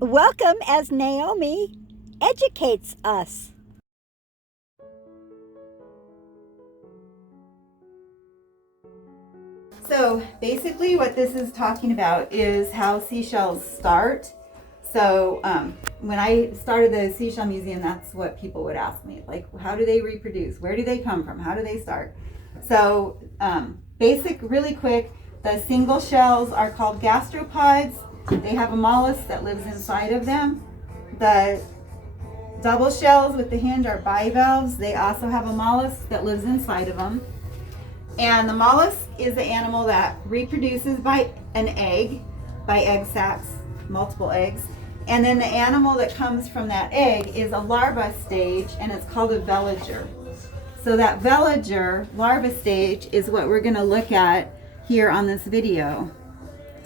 Welcome as Naomi educates us. So basically what this is talking about is how seashells start. So when I started the Seashell Museum, that's what people would ask me. Like, how do they reproduce? Where do they come from? How do they start? So really quick, the single shells are called gastropods. They have a mollusk that lives inside of them. The double shells with the hinge are bivalves. They also have a mollusk that lives inside of them. And the mollusk is the animal that reproduces by an egg, by egg sacs, multiple eggs. And then the animal that comes from that egg is a larva stage, and it's called a veliger. So that veliger larva stage is what we're going to look at here on this video.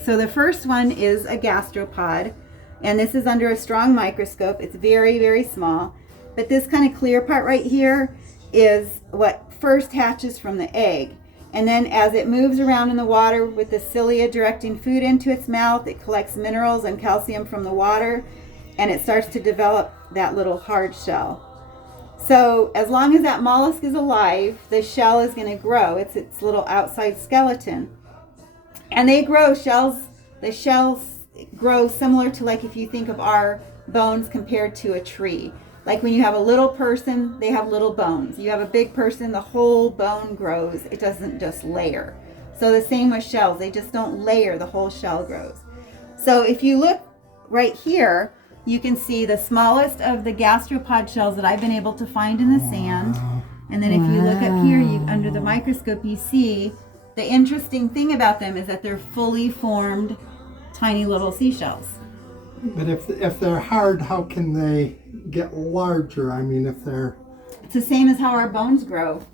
So the first one is a gastropod, and this is under a strong microscope. It's very, very small. But this kind of clear part right here is what first hatches from the egg. And then as it moves around in the water with the cilia directing food into its mouth, it collects minerals and calcium from the water, and it starts to develop that little hard shell. So as long as that mollusk is alive, the shell is going to grow. It's its little outside skeleton. And they grow shells. The shells grow similar to, like, if you think of our bones compared to a tree. Like when you have a little person, they have little bones. You have a big person, the whole bone grows. It doesn't just layer. So the same with shells. They just don't layer. The whole shell grows. So if you look right here, you can see the smallest of the gastropod shells that I've been able to find in the sand. And then if you look up here, under the microscope, you see the interesting thing about them is that they're fully formed tiny little seashells. But if they're hard, how can they get larger? I mean, if they're... It's the same as how our bones grow.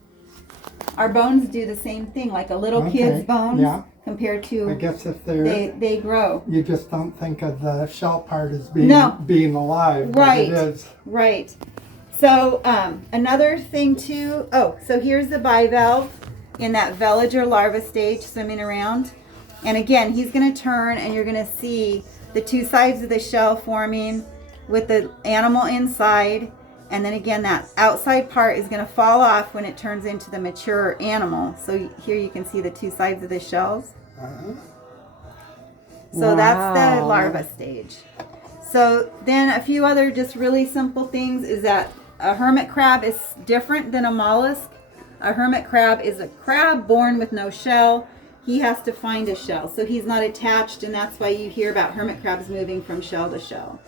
Our bones do the same thing, like a little kid's bones compared to... I guess if they're... They grow. You just don't think of the shell part as being alive. Right. But it is. Right. So another thing too... Oh, so here's the bivalve in that veliger larva stage swimming around. And again, he's going to turn and you're going to see the two sides of the shell forming with the animal inside. And then again, that outside part is going to fall off when it turns into the mature animal. So here you can see the two sides of the shells. So that's the larva stage. So then a few other just really simple things is that a hermit crab is different than a mollusk. A hermit crab is a crab born with no shell. He has to find a shell. So he's not attached, and that's why you hear about hermit crabs moving from shell to shell.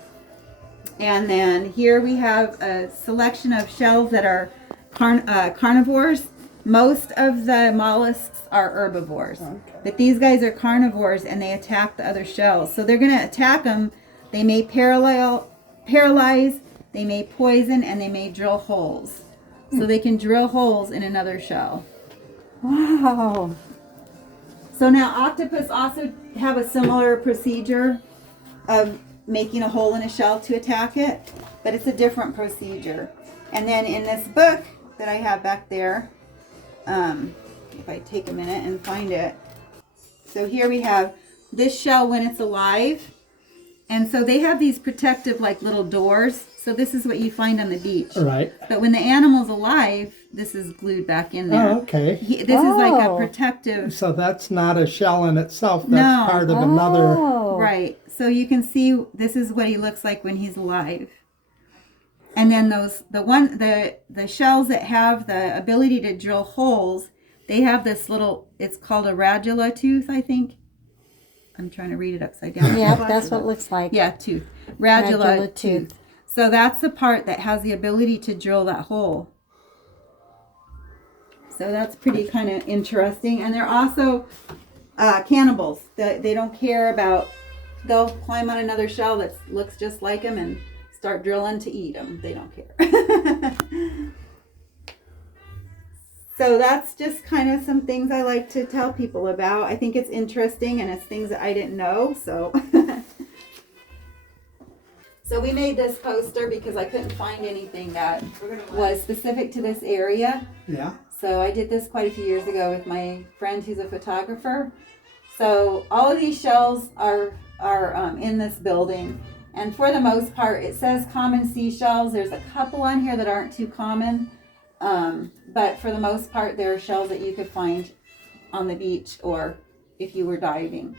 And then here we have a selection of shells that are carnivores. Most of the mollusks are herbivores. But these guys are carnivores, and they attack the other shells. So they're going to attack them. They may paralyze, they may poison, and they may drill holes. So they can drill holes in another shell. Wow. So now octopus also have a similar procedure of making a hole in a shell to attack it, but it's a different procedure. And then in this book that I have back there, if I take a minute and find it. So here we have this shell when it's alive. And so they have these protective like little doors. So this is what you find on the beach. Right. But when the animal's alive, this is glued back in there. Oh, okay. This is like a protective. So that's not a shell in itself. That's part of another... Right. So you can see this is what he looks like when he's alive. And then the shells that have the ability to drill holes, they have this little, it's called a radula tooth, I think. I'm trying to read it upside down. Yeah, that's what it looks like. Yeah, tooth. Radula tooth. So that's the part that has the ability to drill that hole. So that's pretty kind of interesting. And they're also cannibals. They don't care about, they'll climb on another shell that looks just like them and start drilling to eat them. They don't care. So that's just kind of some things I like to tell people about. I think it's interesting and it's things that I didn't know. So So we made this poster because I couldn't find anything that was specific to this area. Yeah. So I did this quite a few years ago with my friend who's a photographer. So all of these shells are in this building. And for the most part, it says common seashells. There's a couple on here that aren't too common. But for the most part, there are shells that you could find on the beach or if you were diving.